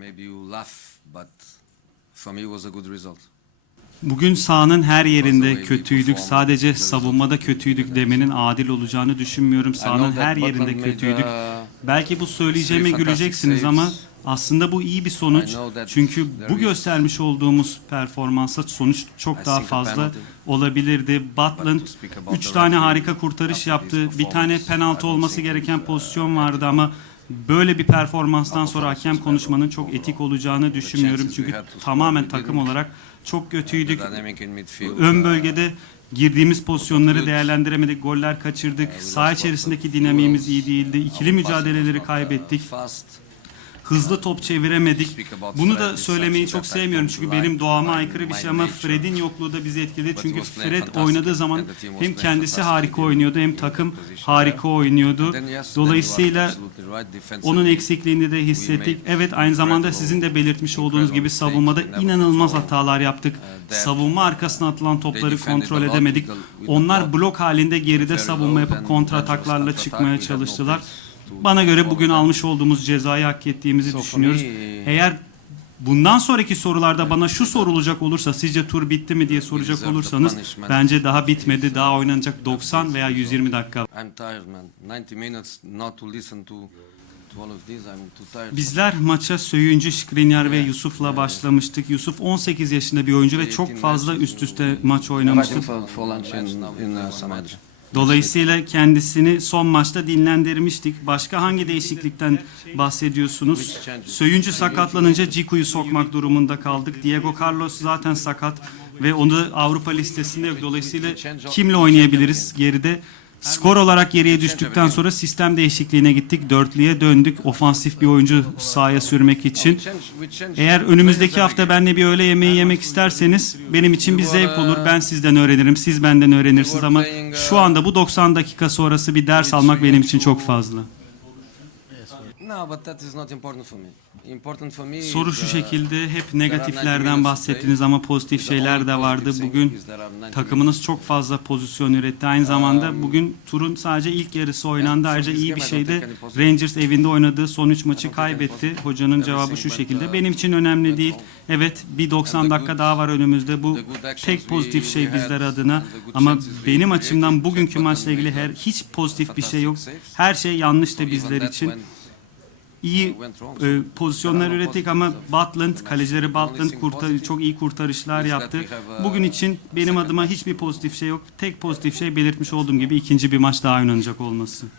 maybe you laugh, but for me it was a good result. Bugün sahanın her yerinde kötüydük. Sadece savunmada kötüydük demenin adil olacağını düşünmüyorum. Sahanın her yerinde kötüydük. Belki bu söyleyeceğime güleceksiniz ama aslında bu iyi bir sonuç. Çünkü bu göstermiş olduğumuz performansa sonuç çok daha fazla olabilirdi. Butland to speak about 3 the tane harika kurtarış yaptı. Bir tane penaltı olması gereken uh, pozisyon vardı ama böyle bir performanstan sonra hakem konuşmanın çok etik olacağını düşünmüyorum. Çünkü tamamen takım olarak çok kötüydük. Ön uh, bölgede girdiğimiz pozisyonları değerlendiremedik, goller kaçırdık. Saha içerisindeki dinamiğimiz iyi değildi. İkili mücadeleleri kaybettik. Hızlı top çeviremedik. Bunu da söylemeyi çok sevmiyorum çünkü benim doğama aykırı bir şey ama. Fred'in yokluğu da bizi etkiledi. Çünkü Fred oynadığı zaman hem kendisi harika oynuyordu hem takım harika oynuyordu. Dolayısıyla onun eksikliğini de hissettik. Evet aynı zamanda sizin de belirtmiş olduğunuz gibi savunmada inanılmaz hatalar yaptık. Savunma arkasına atılan topları kontrol edemedik. Onlar blok halinde geride savunma yapıp kontra ataklarla çıkmaya çalıştılar. Bana göre bugün almış olduğumuz cezayı hak ettiğimizi düşünüyoruz. Eğer bundan sonraki sorularda bana şu sorulacak olursa sizce tur bitti mi diye soracak olursanız bence daha bitmedi. Daha oynanacak 90 veya 120 dakika. I'm tired, man. 90 minutes not to listen to to all of this. I'm too tired. Bizler maça Söyüncü, Skriniar ve Yusuf'la başlamıştık. Yusuf 18 yaşında bir oyuncu ve çok fazla üst üste maç oynamıştı. Dolayısıyla kendisini son maçta dinlendirmiştik. Başka hangi değişiklikten bahsediyorsunuz? Söyüncü sakatlanınca Ciku'yu sokmak durumunda kaldık. Diego Carlos zaten sakat ve onu Avrupa listesinde yok. Dolayısıyla kimle oynayabiliriz geride? Skor olarak geriye düştükten sonra sistem değişikliğine gittik. Dörtlüye döndük. Ofansif bir oyuncu sahaya sürmek için. Eğer önümüzdeki hafta benle bir öğle yemeği yemek isterseniz benim için bir zevk olur. Ben sizden öğrenirim, siz benden öğrenirsiniz ama şu anda bu 90 dakika sonrası bir ders almak benim için çok fazla. No, but that is not important for me. Important for me Soru şu uh, şekilde hep there are 90 negatiflerden bahsettiniz ama pozitif şeyler de vardı. Bugün is there are 90 takımınız çok fazla pozisyon üretti. Aynı zamanda bugün turun sadece ilk yarısı oynandı. Ayrıca iyi bir şey de Rangers evinde oynadığı son 3 maçı kaybetti. Hocanın cevabı şu şekilde. Benim için önemli değil. Evet bir 90 dakika daha var önümüzde. Bu tek pozitif şey bizler adına. Ama benim açımdan bugünkü maçla ilgili her hiç pozitif bir şey yok. Her şey yanlıştı bizler için. İyi e, pozisyonlar ürettik ama Butland, kalecileri Butland kurtar, çok iyi kurtarışlar yaptı. Bugün için benim adıma hiçbir pozitif şey yok. Tek pozitif şey belirtmiş olduğum gibi ikinci bir maç daha oynanacak olması.